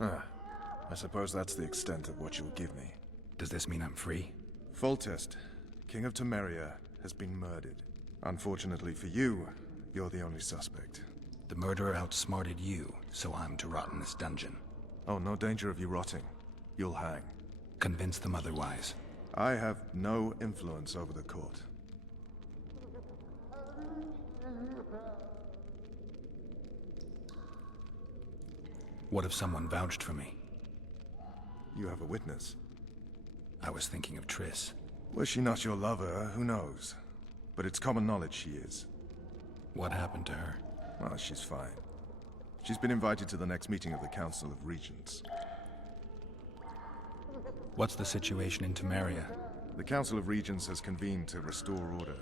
Ah, I suppose that's the extent of what you'll give me. Does this mean I'm free? Foltest, King of Temeria, has been murdered. Unfortunately for you, you're the only suspect. The murderer outsmarted you, so I'm to rot in this dungeon. Oh, no danger of you rotting. You'll hang. Convince them otherwise. I have no influence over the court. What if someone vouched for me? You have a witness. I was thinking of Triss. Was she not your lover? Who knows? But it's common knowledge she is. What happened to her? Well, she's fine. She's been invited to the next meeting of the Council of Regents. What's the situation in Temeria? The Council of Regents has convened to restore order.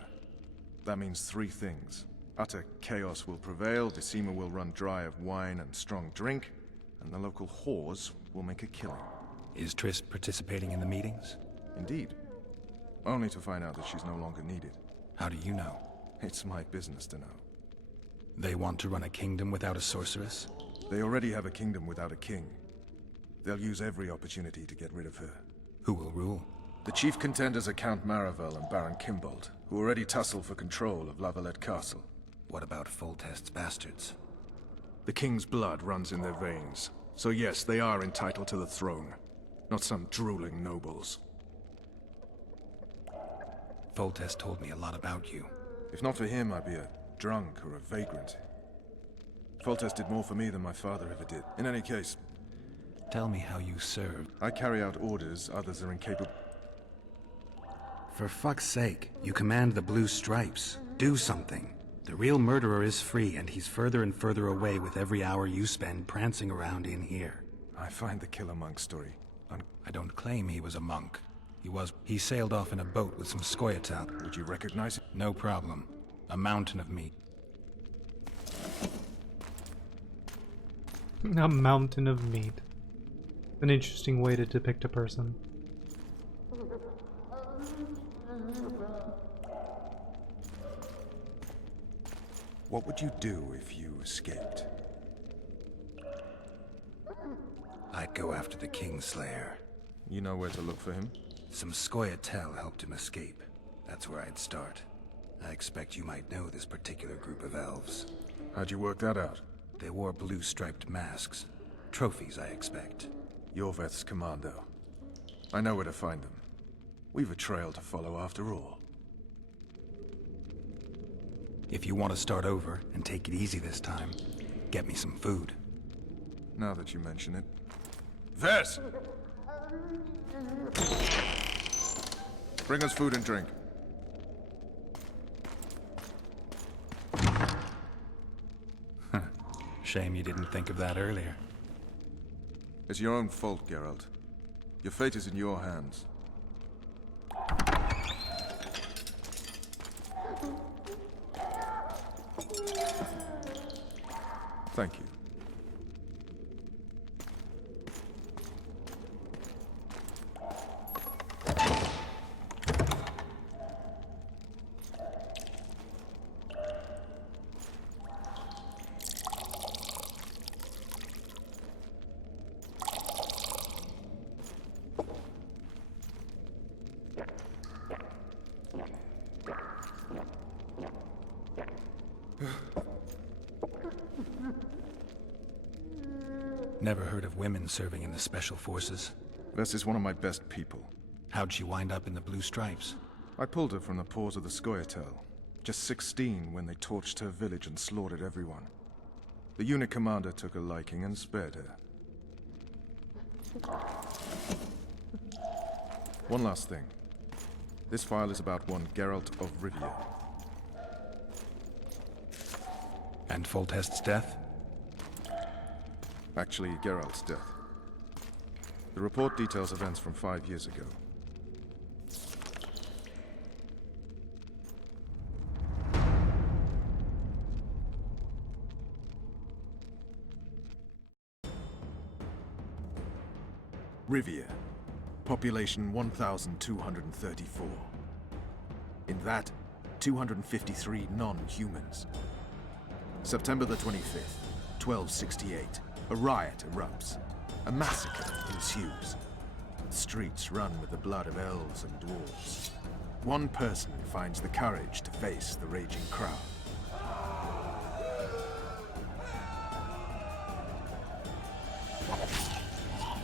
That means three things. Utter chaos will prevail, Decima will run dry of wine and strong drink, and the local whores will make a killing. Is Triss participating in the meetings? Indeed. Only to find out that she's no longer needed. How do you know? It's my business to know. They want to run a kingdom without a sorceress? They already have a kingdom without a king. They'll use every opportunity to get rid of her. Who will rule? The chief contenders are Count Maravel and Baron Kimbold, who already tussle for control of Lavalette Castle. What about Foltest's bastards? The king's blood runs in their veins, so yes, they are entitled to the throne. Not some drooling nobles. Foltest told me a lot about you. If not for him, I'd be a drunk or a vagrant. Foltest did more for me than my father ever did. In any case... Tell me how you served. I carry out orders others are incapable... For fuck's sake, you command the Blue Stripes. Do something. The real murderer is free, and he's further and further away with every hour you spend prancing around in here. I find the Killer Monk story I don't claim he was a monk. He sailed off in a boat with some Scoia'tael. Would you recognize it? No problem. A mountain of meat. A mountain of meat. An interesting way to depict a person. What would you do if you escaped? I'd go after the Kingslayer. You know where to look for him? Some Scoia'tael helped him escape. That's where I'd start. I expect you might know this particular group of elves. How'd you work that out? They wore blue-striped masks. Trophies, I expect. Yorveth's commando. I know where to find them. We've a trail to follow after all. If you want to start over and take it easy this time, get me some food. Now that you mention it. Vess! Bring us food and drink. Shame you didn't think of that earlier. It's your own fault, Geralt. Your fate is in your hands. Thank you. Never heard of women serving in the Special Forces. Vess is one of my best people. How'd she wind up in the Blue Stripes? I pulled her from the paws of the Scoia'tael. Just 16 when they torched her village and slaughtered everyone. The unit commander took a liking and spared her. One last thing. This file is about one Geralt of Rivia. And Foltest's death? Actually, Geralt's death. The report details events from 5 years ago. Rivia. Population 1,234. In that, 253 non-humans. September the 25th, 1268. A riot erupts. A massacre ensues. The streets run with the blood of elves and dwarves. One person finds the courage to face the raging crowd.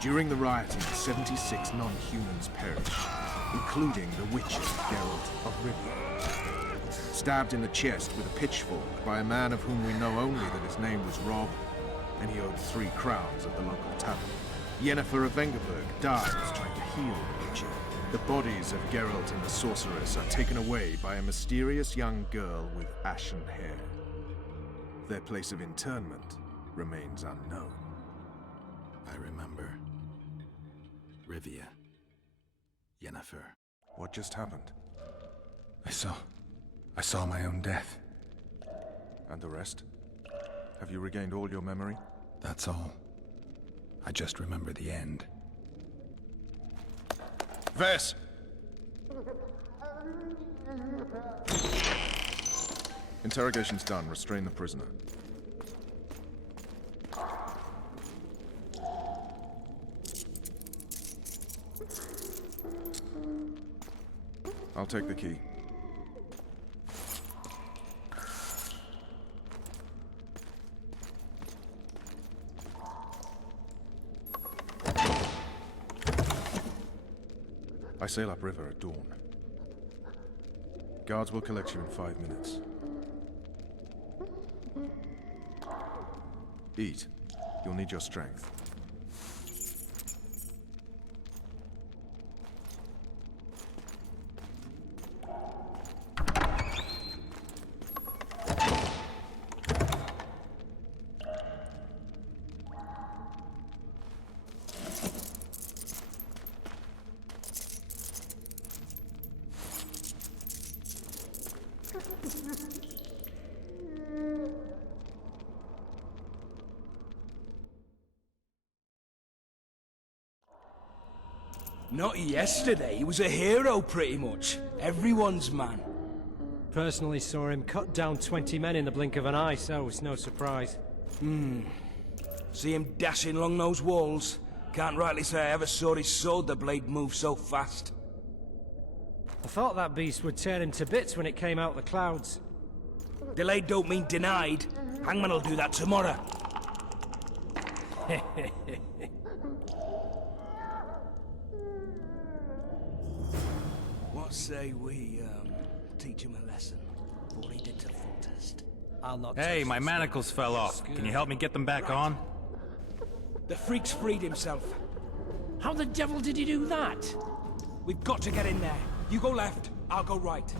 During the rioting, 76 non-humans perished, including the Witcher, Geralt of Rivia. Stabbed in the chest with a pitchfork by a man of whom we know only that his name was Rob, and he owed 3 crowns at the local tavern. Yennefer of Vengerberg dies trying to heal the Witcher. The bodies of Geralt and the sorceress are taken away by a mysterious young girl with ashen hair. Their place of internment remains unknown. I remember. Rivia. Yennefer. What just happened? I saw my own death. And the rest? Have you regained all your memory? That's all. I just remember the end. Vess! Interrogation's done. Restrain the prisoner. I'll take the key. I sail upriver at dawn. Guards will collect you in 5 minutes. Eat. You'll need your strength. Not yesterday, he was a hero pretty much. Everyone's man. Personally saw him cut down 20 men in the blink of an eye, so it's no surprise. See him dashing along those walls. Can't rightly say I ever saw his sword the blade move so fast. I thought that beast would tear him to bits when it came out the clouds. Delayed don't mean denied. Hangman'll do that tomorrow. What say we, teach him a lesson before he did to Foltest? I'll not Hey, touch my this. manacles fell off. Can you help me get them back on? The freak's freed himself. How the devil did he do that? We've got to get in there. You go left, I'll go right.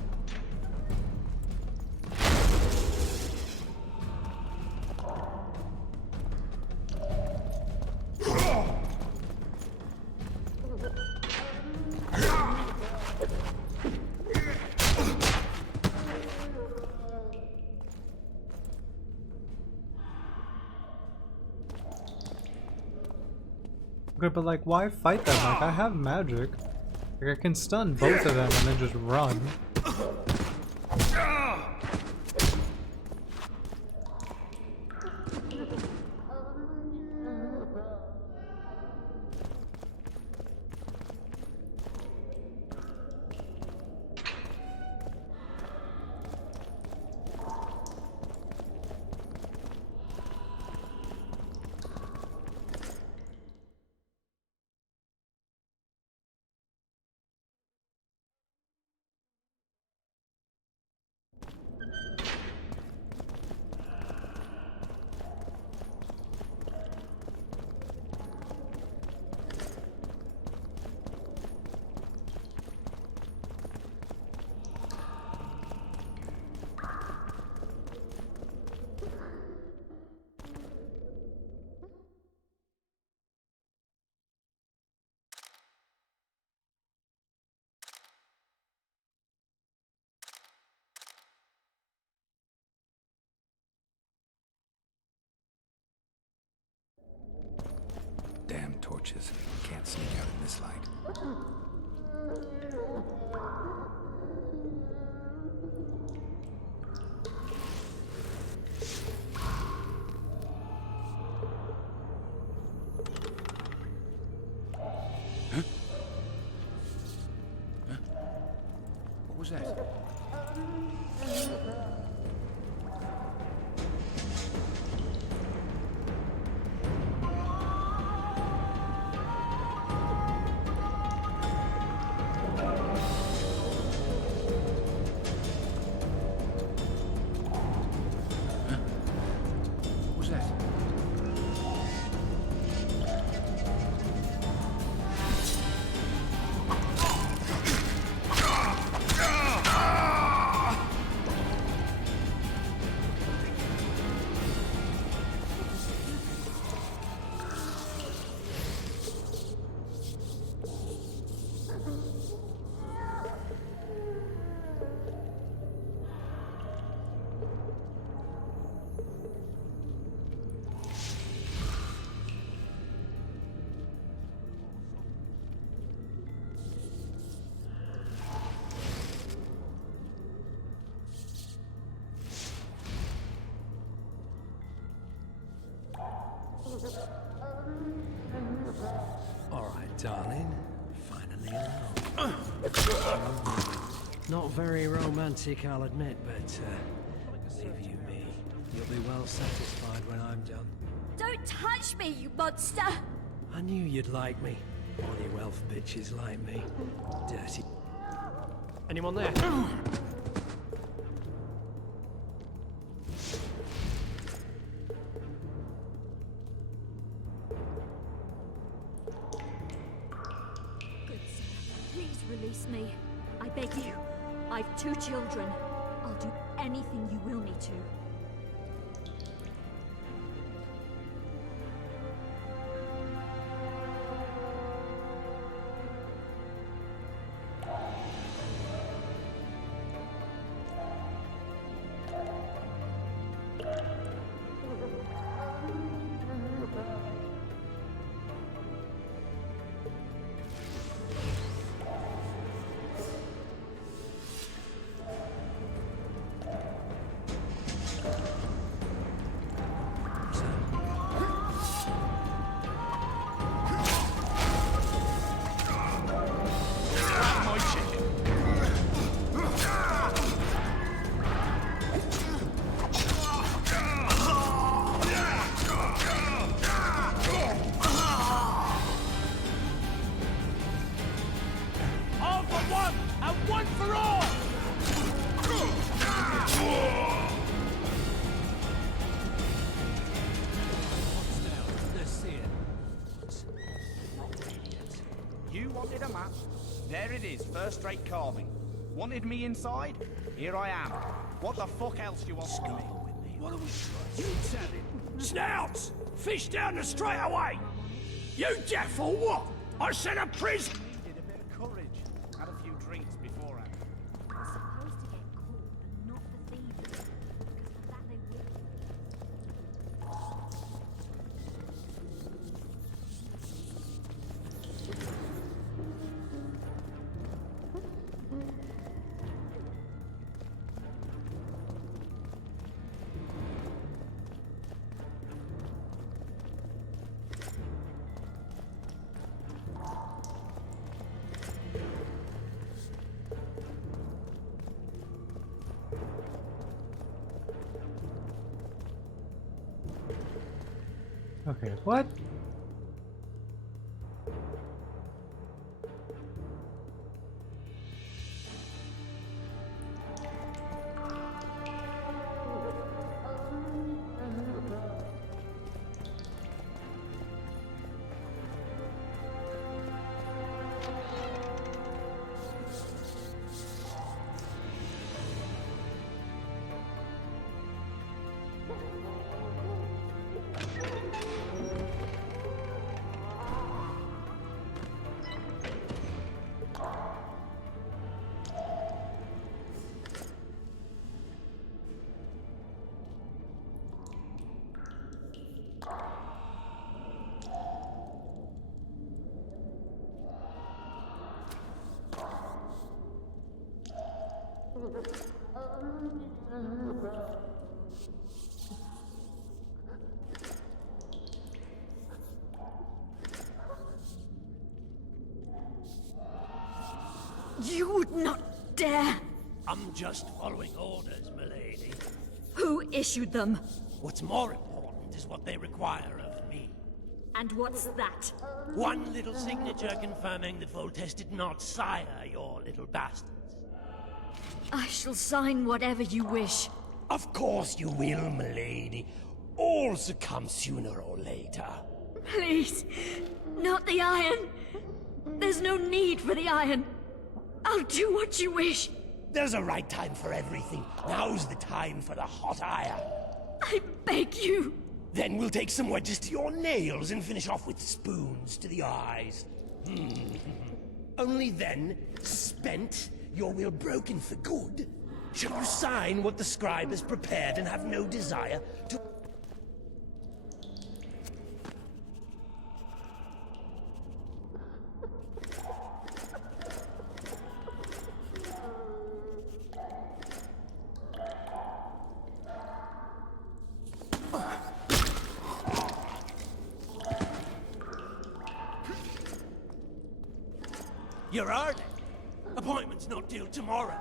Okay, but like, why fight them? Like, I have magic. Like, I can stun both of them and then just run. Damn torches. Can't sneak out in this light. said. What was that? All right, darling. Finally alone. Not very romantic, I'll admit, but believe you me, you'll be well satisfied when I'm done. Don't touch me, you monster! I knew you'd like me. All you elf bitches like me. Dirty. Anyone there? Good sir, please release me. I beg you. I've 2 children. I'll do anything you will me to. You wanted a map? There it is, first-rate carving. Wanted me inside? Here I am. What the fuck else you want from me? What are we... You tell him. Snouts! Fish down the straightaway! You deaf or what? I said a prison... Needed a bit of courage. Had a few drinks beforehand. They're supposed to get caught, but not for thieving. Because for that they will. Okay, what? You would not dare! I'm just following orders, milady. Who issued them? What's more important is what they require of me. And what's that? One little signature confirming that Voltes did not sire your little bastards. I shall sign whatever you wish. Of course you will, milady. All succumb sooner or later. Please, not the iron. There's no need for the iron. I'll do what you wish. There's a right time for everything. Now's the time for the hot iron. I beg you. Then we'll take some wedges to your nails and finish off with spoons to the eyes. Only then, spent, your will broken for good, shall you sign what the scribe has prepared and have no desire to... You're early. Appointment's not due tomorrow.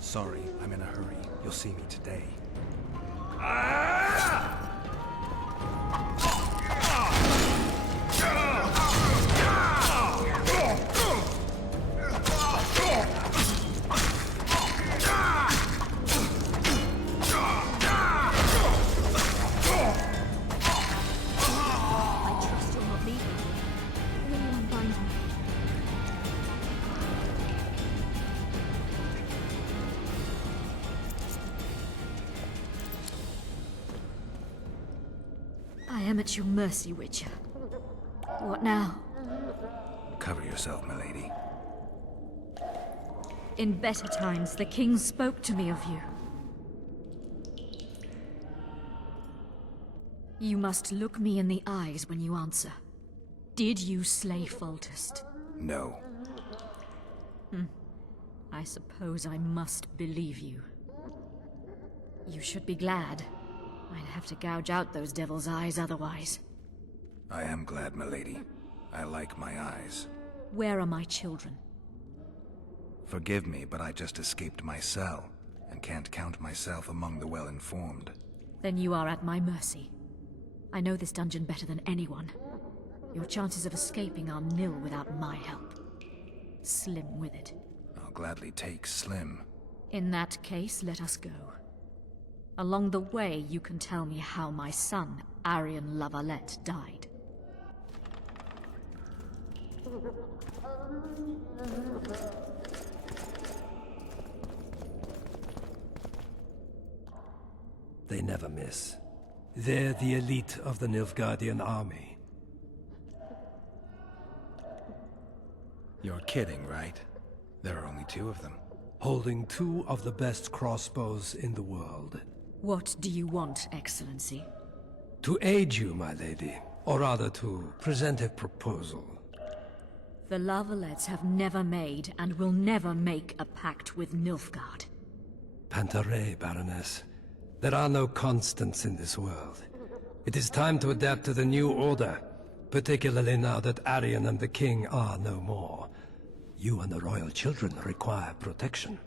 Sorry, I'm in a hurry. You'll see me today. I trust you'll not leave me. Will you unbind me? I am at your mercy, Witcher. What now? Cover yourself, milady. In better times, the king spoke to me of you. You must look me in the eyes when you answer. Did you slay Foltest? No. I suppose I must believe you. You should be glad. I'd have to gouge out those devil's eyes otherwise. I am glad, milady. I like my eyes. Where are my children? Forgive me, but I just escaped my cell, and can't count myself among the well-informed. Then you are at my mercy. I know this dungeon better than anyone. Your chances of escaping are nil without my help. Slim with it. I'll gladly take Slim. In that case, let us go. Along the way, you can tell me how my son, Arian Lavalette, died. They never miss. They're the elite of the Nilfgaardian army. You're kidding, right? There are only 2 of them. Holding 2 of the best crossbows in the world. What do you want, Excellency? To aid you, my lady. Or rather, to present a proposal. The Lavalettes have never made and will never make a pact with Nilfgaard. Pantaray, Baroness. There are no constants in this world. It is time to adapt to the new order, particularly now that Arian and the king are no more. You and the royal children require protection.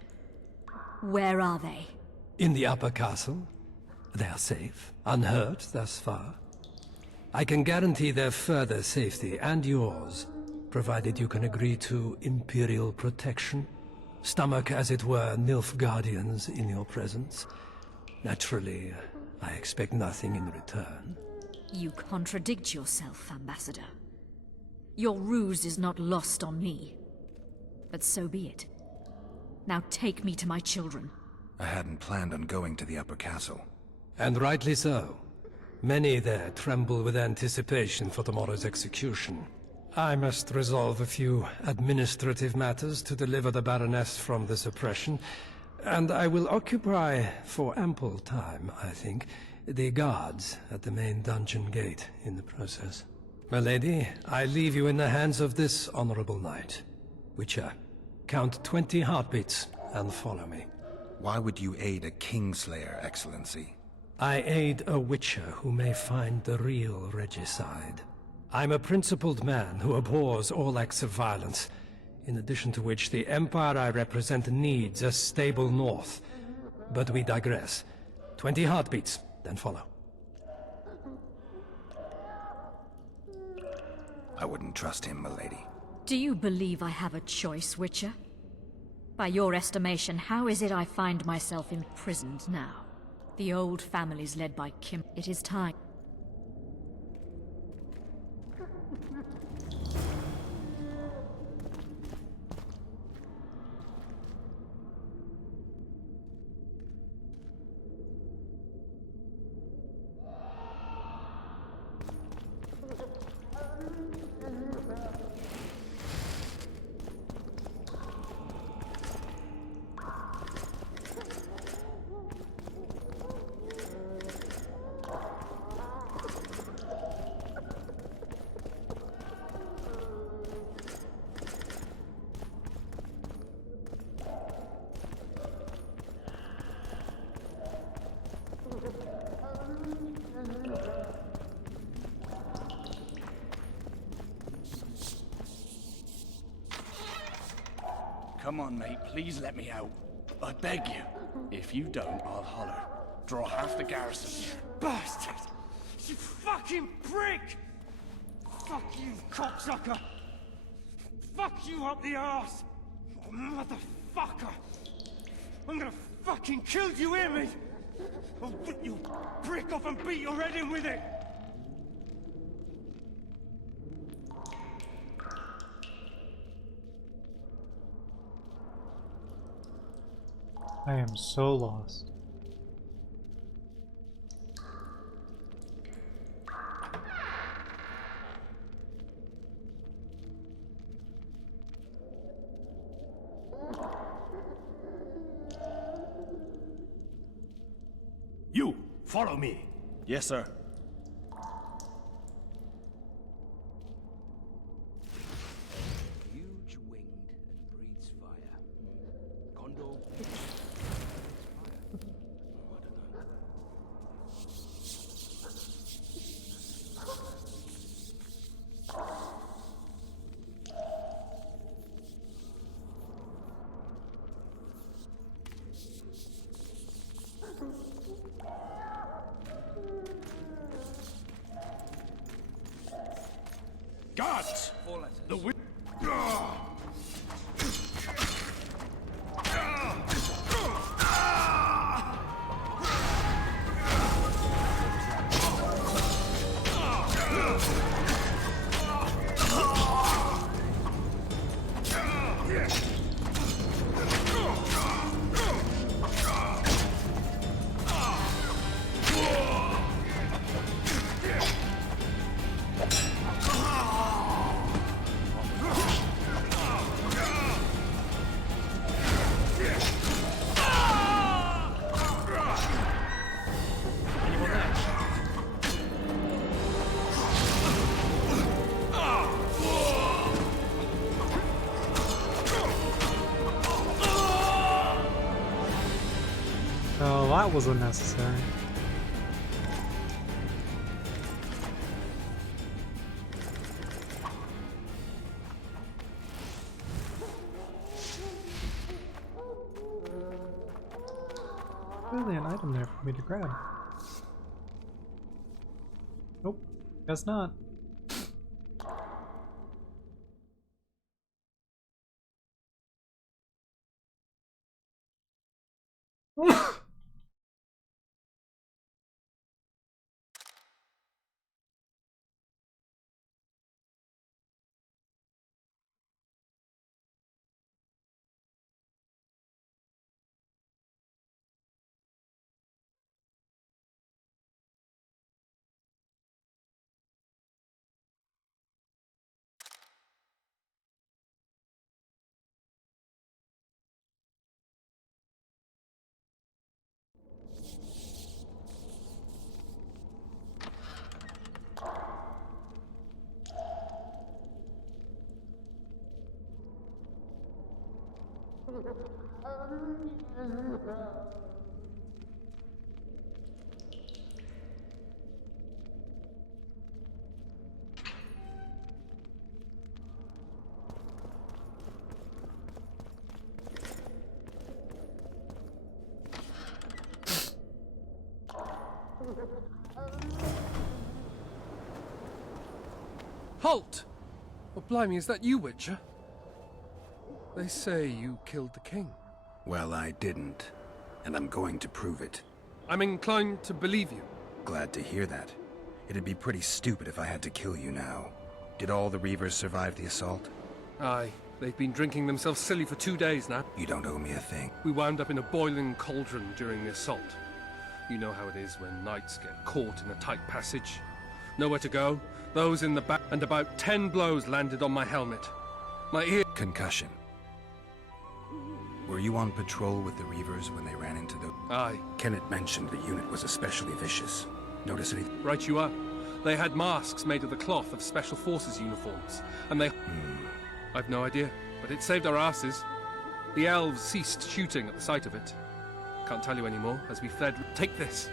Where are they? In the upper castle. They are safe, unhurt thus far. I can guarantee their further safety and yours, provided you can agree to Imperial protection. Stomach, as it were, Nilfgaardians in your presence. Naturally, I expect nothing in return. You contradict yourself, Ambassador. Your ruse is not lost on me. But so be it. Now take me to my children. I hadn't planned on going to the upper castle. And rightly so. Many there tremble with anticipation for tomorrow's execution. I must resolve a few administrative matters to deliver the Baroness from this oppression, and I will occupy, for ample time, I think, the guards at the main dungeon gate in the process. My lady, I leave you in the hands of this honorable knight. Witcher, count 20 heartbeats and follow me. Why would you aid a Kingslayer, Excellency? I aid a Witcher who may find the real regicide. I'm a principled man who abhors all acts of violence, in addition to which the Empire I represent needs a stable north. But we digress. 20 heartbeats, then follow. I wouldn't trust him, milady. Do you believe I have a choice, Witcher? By your estimation, how is it I find myself imprisoned now? The old families led by Kim. It is time. Come on, mate, please let me out. I beg you. If you don't, I'll holler. Draw half the garrison here. Bastard! You fucking prick! Fuck you, cocksucker! Fuck you up the arse! Motherfucker! I'm gonna fucking kill you, hear me? I'll rip you prick off and beat your head in with it! I am so lost. You, follow me. Yes, sir. Huge winged and breathes fire. Condor. Guards! The wi- Oh, that was unnecessary. Really an item there for me to grab. Nope, guess not. Halt! Oh, blimey, is that you, Witcher? They say you killed the king. Well, I didn't, and I'm going to prove it. I'm inclined to believe you. Glad to hear that. It'd be pretty stupid if I had to kill you now. Did all the Reavers survive the assault? Aye, they've been drinking themselves silly for 2 days now. You don't owe me a thing. We wound up in a boiling cauldron during the assault. You know how it is when knights get caught in a tight passage. Nowhere to go, those in the back, and about 10 blows landed on my helmet. My ear... Concussion. Were you on patrol with the Reavers when they ran into the... Aye. Kenneth mentioned the unit was especially vicious. Notice anything? Right you are. They had masks made of the cloth of Special Forces uniforms, and they... I've no idea, but it saved our asses. The elves ceased shooting at the sight of it. Can't tell you anymore, as we fled. Take this.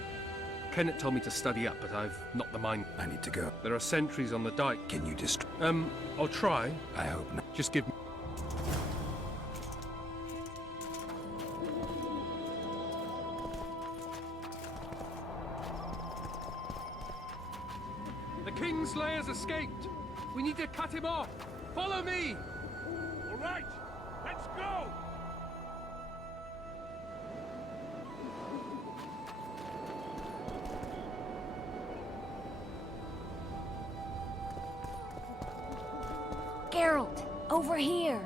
Kenneth told me to study up, but I've not the mind. I need to go. There are sentries on the dike. Can you just... I'll try. I hope not. Just give me... The Kingslayer's escaped! We need to cut him off! Follow me! All right, let's go! Geralt, over here.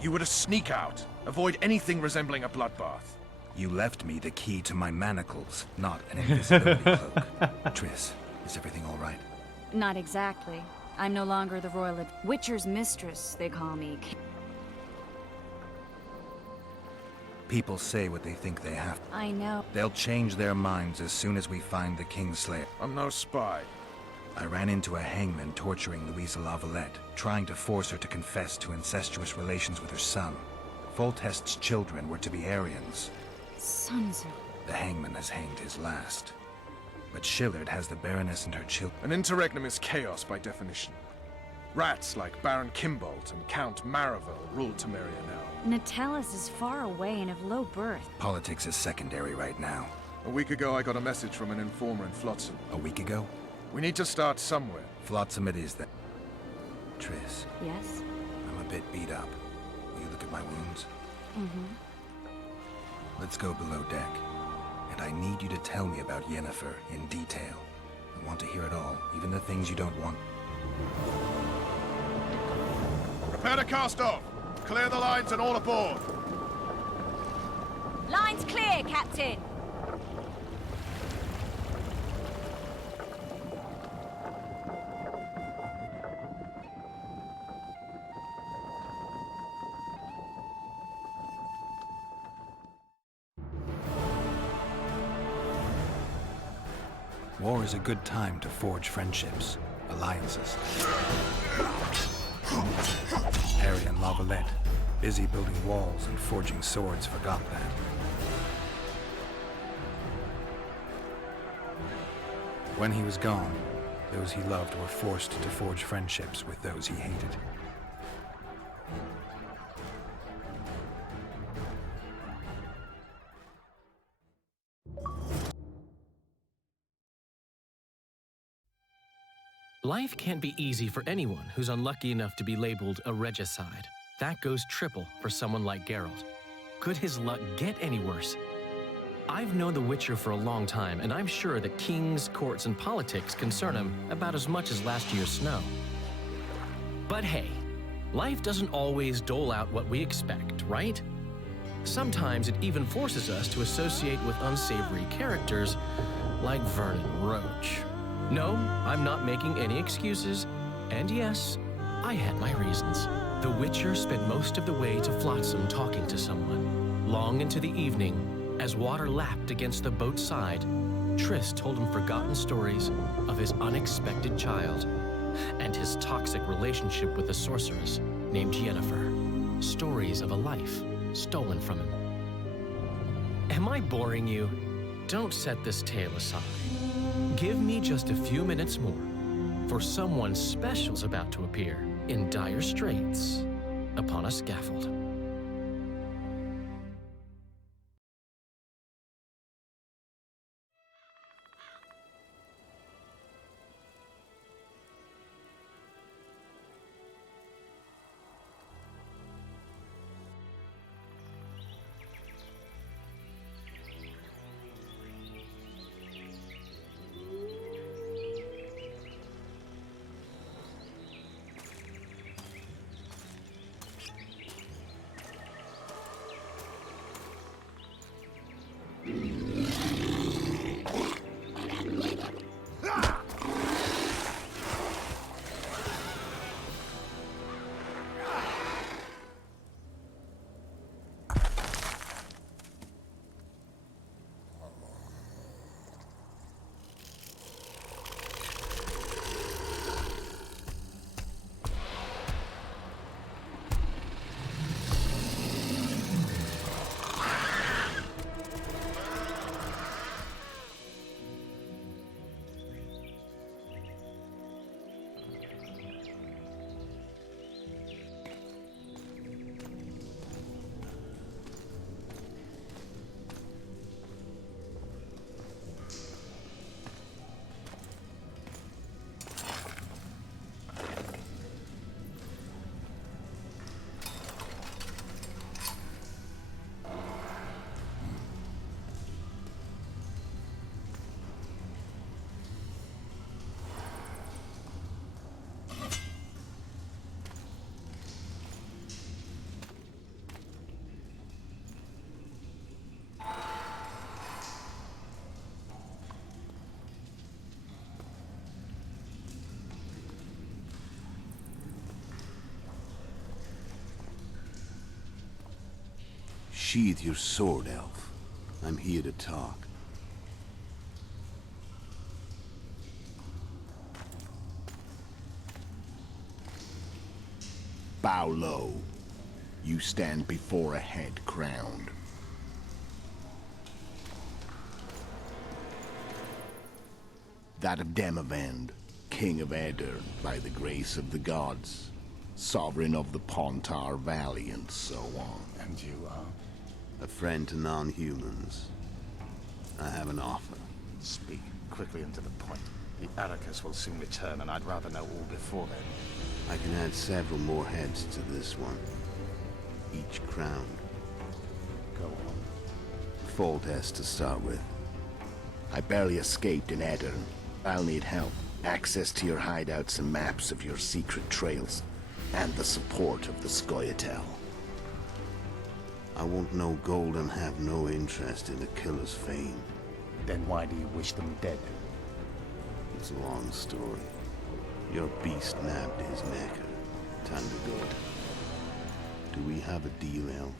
You were to sneak out. Avoid anything resembling a bloodbath. You left me the key to my manacles, not an invisibility cloak. Triss, is everything all right? Not exactly. I'm no longer the royal Witcher's mistress, they call me. People say what they think they have. I know. They'll change their minds as soon as we find the Kingslayer. I'm no spy. I ran into a hangman torturing Louisa Lavalette, trying to force her to confess to incestuous relations with her son. Foltest's children were to be Aryans. Sons of... The hangman has hanged his last. But Shillard has the Baroness and her children. An interregnum is chaos by definition. Rats like Baron Kimbolt and Count Maravel rule Temeria now. Natalis is far away and of low birth. Politics is secondary right now. A week ago I got a message from an informer in Flotsam. A week ago? We need to start somewhere. Flotsam it is then. Triss, Yes? I'm a bit beat up. Will you look at my wounds? Mm-hmm. Let's go below deck. And I need you to tell me about Yennefer in detail. I want to hear it all, even the things you don't want. Prepare to cast off! Clear the lines and all aboard! Line's clear, Captain! War is a good time to forge friendships, alliances. Harry and Lavalette, busy building walls and forging swords, forgot that. When he was gone, those he loved were forced to forge friendships with those he hated. Life can't be easy for anyone who's unlucky enough to be labeled a regicide. That goes triple for someone like Geralt. Could his luck get any worse? I've known the Witcher for a long time, and I'm sure that kings, courts, and politics concern him about as much as last year's snow. But hey, life doesn't always dole out what we expect, right? Sometimes it even forces us to associate with unsavory characters like Vernon Roach. No, I'm not making any excuses, and yes, I had my reasons. The Witcher spent most of the way to Flotsam talking to someone. Long into the evening, as water lapped against the boat's side, Triss told him forgotten stories of his unexpected child and his toxic relationship with a sorceress named Yennefer. Stories of a life stolen from him. Am I boring you? Don't set this tale aside. Give me just a few minutes more, for someone special's about to appear in dire straits upon a scaffold. Sheathe your sword, elf. I'm here to talk. Bow low. You stand before a head crowned. That of Demavend, king of Aedirn, by the grace of the gods, sovereign of the Pontar Valley, and so on. And you are? A friend to non-humans. I have an offer. Speak quickly and to the point. The Arrakis will soon return, and I'd rather know all before then. I can add several more heads to this one. Each crowned. Go on. Full test to start with. I barely escaped in Aedirn. I'll need help. Access to your hideouts and maps of your secret trails. And the support of the Scoia'tael. I want no gold and have no interest in the killer's fame. Then why do you wish them dead? It's a long story. Your beast nabbed his necker. Time to go. Do we have a deal, elf?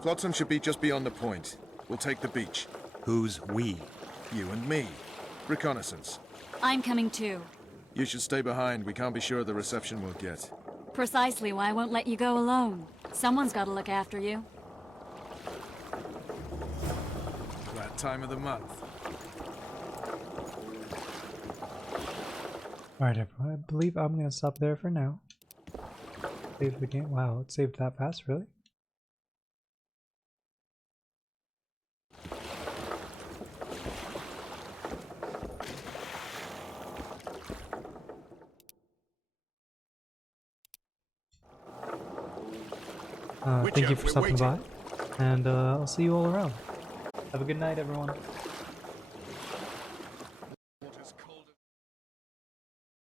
Flotsam should be just beyond the point. We'll take the beach. Who's we? You and me. Reconnaissance. I'm coming too. You should stay behind. We can't be sure of the reception we'll get. Precisely why I won't let you go alone. Someone's got to look after you. That time of the month. Alright everyone, I believe I'm gonna stop there for now. Save the game. Wow, it saved that fast, really? Thank you for stopping by, and I'll see you all around. Have a good night, everyone.